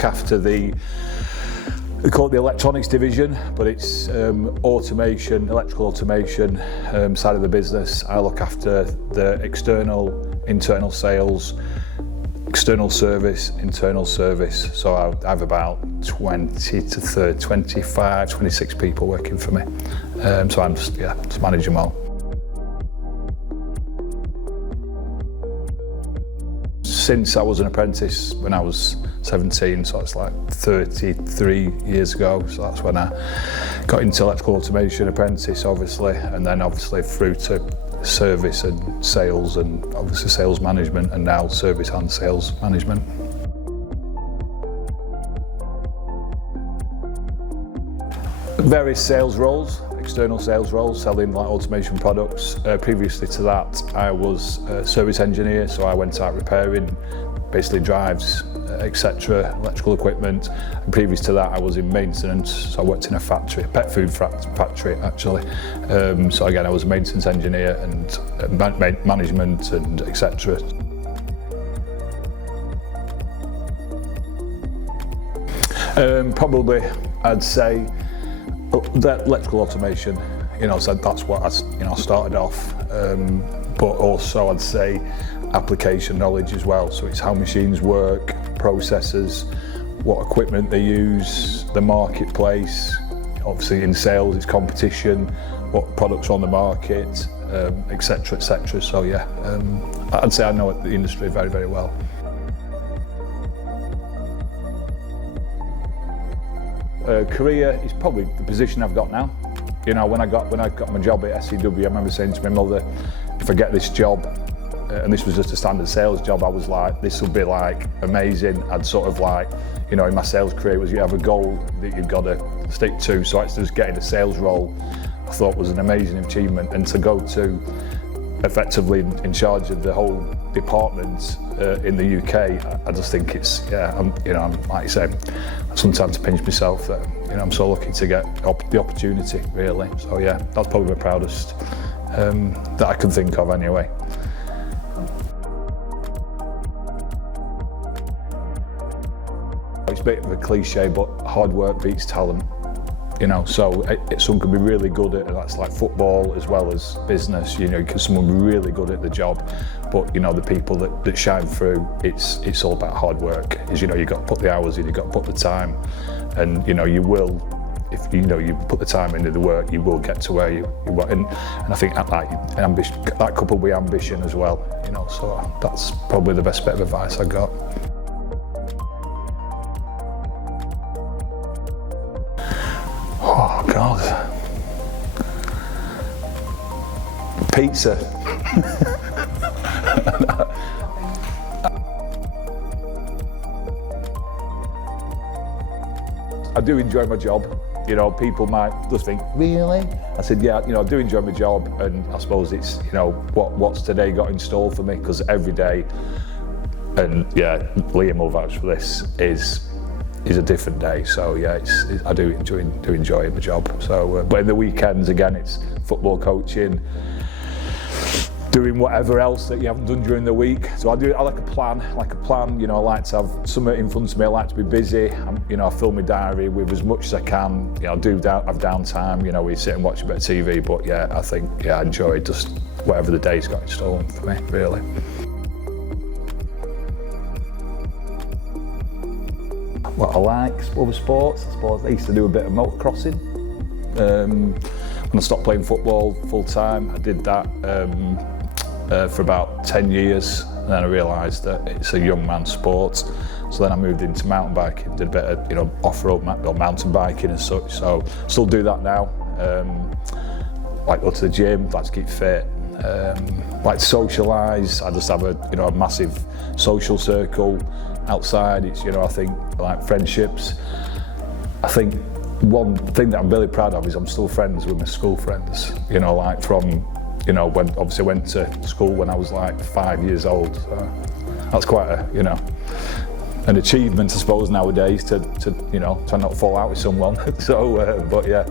look after we call it the electronics division, but it's automation, electrical automation side of the business. I look after the external, internal sales, external service, internal service. So I have about 20 to 30, 25, 26 people working for me. So I'm just manage them all. Since I was an apprentice when I was 17, so it's like 33 years ago. So that's when I got into electrical automation apprentice, obviously, and then obviously through to service and sales, and obviously sales management, and now service and sales management. Various sales roles, external sales roles, selling like automation products. Previously to that, I was a service engineer, so I went out repairing basically drives, etc., electrical equipment. And previous to that, I was in maintenance, so I worked in a factory, a pet food factory actually. So again, I was a maintenance engineer and management and etc. Probably, I'd say that electrical automation, so that's what I started off, but also I'd say application knowledge as well. So it's how machines work, processes, what equipment they use, the marketplace. Obviously in sales it's competition, what products are on the market, etc., etc. So yeah, I'd say I know the industry very, very well. Career is probably the position I've got now. When I got my job at SEW, I remember saying to my mother, if I get this job, and this was just a standard sales job, I was like, this will be like amazing. I'd sort of like, in my sales career, was you have a goal that you've got to stick to. So actually just getting a sales role, I thought was an amazing achievement. And to go to effectively in charge of the whole department in the UK, I just think it's, I'm like you say, sometimes I pinch myself that, I'm so lucky to get the opportunity, really. So yeah, that's probably the proudest that I can think of anyway. It's a bit of a cliche, but hard work beats talent. So someone can be really good at, that's like football as well as business, because someone be really good at the job, but the people that shine through, it's all about hard work. You've got to put the hours in, you've got to put the time, and you will, if you put the time into the work, you will get to where you want. And I think ambition, that coupled with ambition as well, so that's probably the best bit of advice I got. Oh God, pizza. I do enjoy my job. People might just think, really? I said, yeah, I do enjoy my job, and I suppose it's, what's today got in store for me, because every day, and yeah, Liam will vouch for this, is a different day. So yeah, I do enjoy my job. So, but in the weekends, again, it's football coaching, doing whatever else that you haven't done during the week. So I like a plan, I like to have something in front of me, I like to be busy. I fill my diary with as much as I can. I do have downtime, we sit and watch a bit of TV, but yeah, I think, I enjoy just whatever the day's got in store for me, really. What I like, other sports, I suppose I used to do a bit of motocrossing. When I stopped playing football full time, I did that for about 10 years, and then I realised that it's a young man's sport. So then I moved into mountain biking, did a bit of off-road or mountain biking and such. So still do that now. Like go to the gym, like to keep fit. Like to socialise. I just have a massive social circle outside. It's I think like friendships. I think one thing that I'm really proud of is I'm still friends with my school friends. Like from when obviously went to school when I was like 5 years old. So that's quite an achievement, I suppose, nowadays to not fall out with someone. So but yeah.